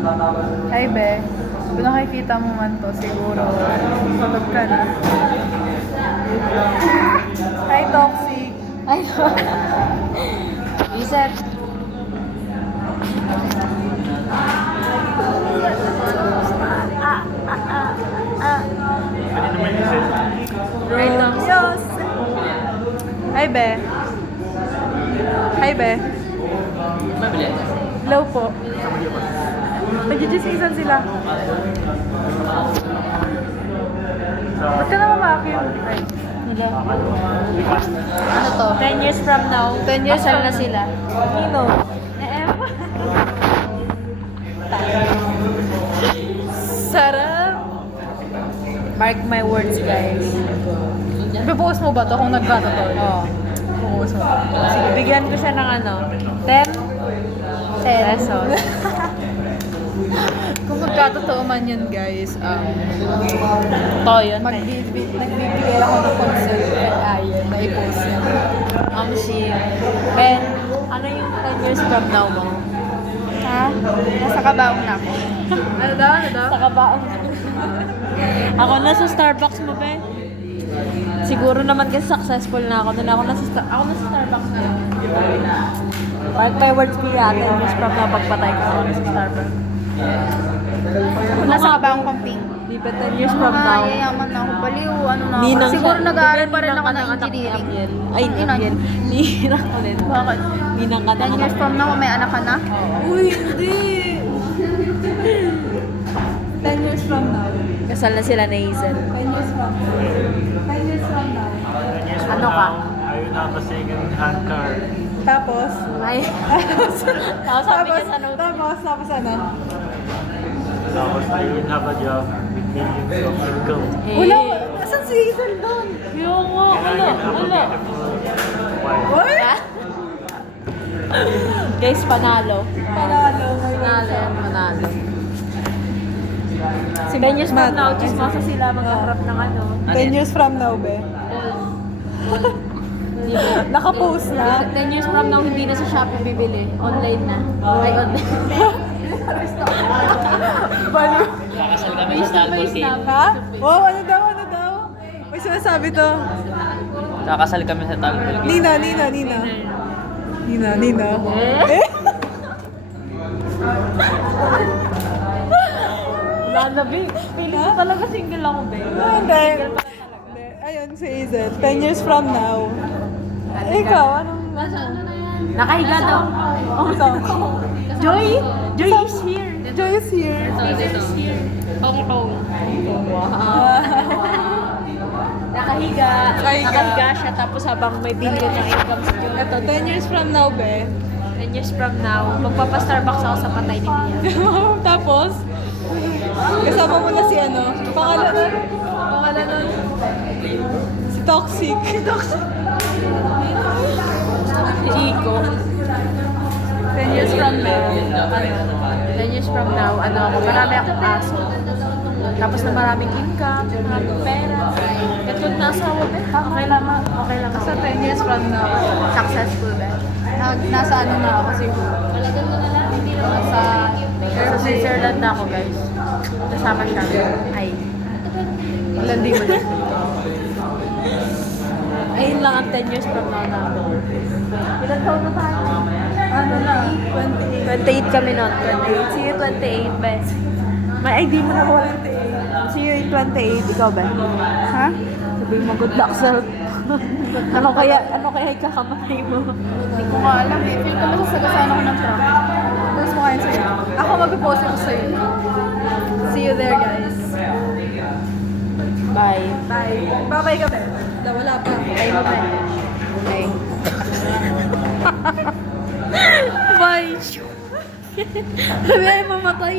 Hi, Be. Kung nakikita mo man to, siguro, tulog ka na. Hi, Toxic. Ay, Iset. Hi, Toxic. Hi, Be. Hi, Be. Hello po. Nag-G-season sila. Ba't ka na mamakin? Ay. Ano to? 10 years from now, 10 years kasal from na now. sila. Nino. Sarap. Mark my words, guys. Ipopost mo ba to kung nagkatotoo? Oo. Ipopost mo. Sige, bigyan ko siya ng ano, 10 pesos. Kung magkatotoo man yun, guys, To yun. nagbibigay ako ng consent kay Ayan na i-post yun. Si Ben, ano yung 10 years from now mo? Ha? Nasa kabaong na ako. Ano daw? Ano daw? Sa kabaong. Ako na sa Starbucks mo, Ben. Siguro naman kasi successful na ako. Ako na sa Starbucks na lang. Mark my words, Pia. 10 years from now, pagpatay ko ako na sa Starbucks. Nasa kabaong camping. Di ba 10 years from now? Yayaman na ako. Baliw, ano na ako. Ninang Siguro siya. nag-aaral Di ba pa rin ninang ako ka ng anak ni engineering. Abiel? Ay, Abiel. Ninang ko din. Bakit? Ninang ka 10 years from now, may anak ka na? Uy, hindi. 10 years from now. Kasal na sila na Hazel. 10 years from now. 10 years from now. Ano ka? I will have a second-hand car. Tapos? Ay. Tapos sabi niya sa notes. Tapos ano? Tapos I will have a job with millions of income. Wala, asan si Hazel doon? Yung nga, wala. Wala. Wife. What? Guys, panalo. Panalo. Panalo yan, panalo. 10 years from now, chismosa sila magkaharap ng ano. 10 years from now, be. Naka-post na. 10 years from now, hindi na sa Shopee bibili. Online na. Ay, online. Baliw. Kakasal kami Face to face na. Ha? Wow, ano daw? Ano daw? May sinasabi to. Kakasal kami sa Talbot. Nina. Eh? Lalabi. Feeling ko talaga single ako, babe. Hindi. Hindi. Ayun, si Hazel. 10 years from now. Ikaw, anong... Nakahiga daw. Joy! Joy is here. Joy is here. Hong Kong. Nakahiga. Nakahiga siya tapos habang may billion ng income si Joy. Ito, 10 years from now, be. 10 years from now, magpapa-Starbucks ako sa patay ni Mia. Tapos, kasama mo na si ano? Pangalan nun? Si Toxic. Chico. 10 years from now. 10 years from now, marami akong aso. Tapos na maraming income, maraming pera. At kung nasawa, okay lang. Sa 10 years from now, Successful, ba? nasa ano na ako siguro. Sa Switzerland na ako, guys. Kasama siya. Ay. Landi mo na. Ayun lang ang 10 years from now na. Ilan taon na tayo? Ano na? 28. 28 kami nun. 28. See you 28, ba? May ID mo na ko. 28. See you in 28. Ikaw, ba? Ha? Sabi mo, good luck, sir. ano kaya ikakamay mo? Hindi ko nga alam eh. Feel ko masasagasaan ako ng truck. Post mo kayo sa'yo. Ako mag-post ako sa'yo. See you there, guys. Bye. Bye. Bye-bye ka, Ben. Wala pa. Bye, bye. Bye. Bye. Sabi ay mamatay.